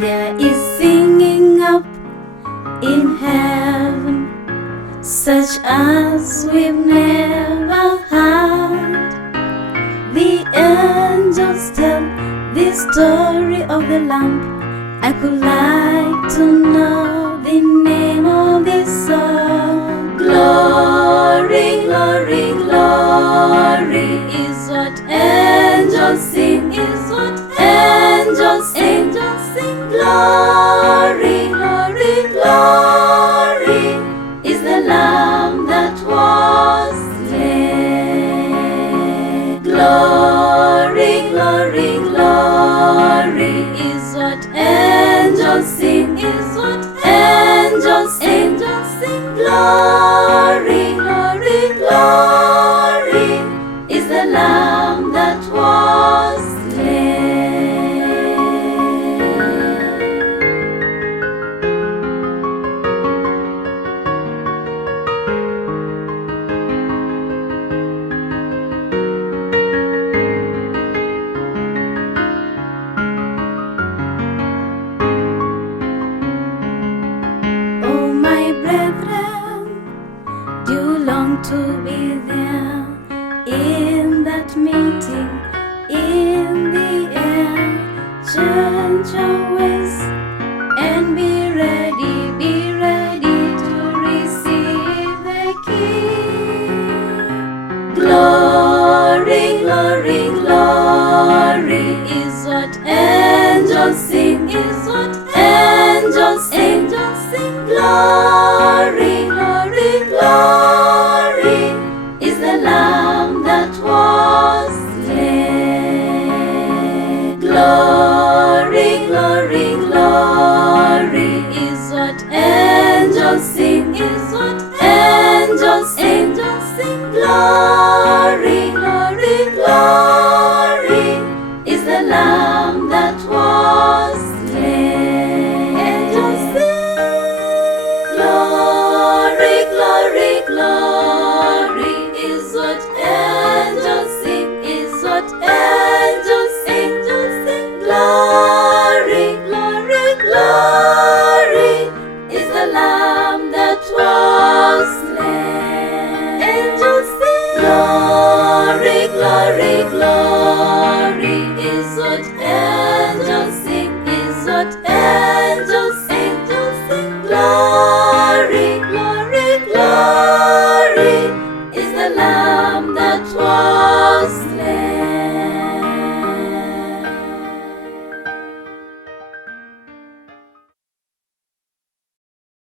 There is singing up in heaven, such as we've never heard. The angels tell the story of the Lamb. I could like to know the name of this song. Glory, glory, glory is what angels sing, is what angels sing. Glory, glory, glory is the Lamb that was slain. Glory, glory, glory is what angels sing, is what angels sing. Glory, glory, glory is the Lamb that was slain. Oh, my brethren, do long to be there in that meeting in the air. Change your ways and be ready to receive the King. Glory, glory, glory is what angels sing, is what angels sing. Glory, glory, glory is the Lamb that was slain. Glory, glory, glory is what angels sing, is what angels sing. Glory, glory, glory is the Lamb that was slain. Angels sing. Glory, glory, glory is what angels sing, is what angels sing. Glory, glory, glory is the Lamb that was slain. Angels sing. Glory, glory, glory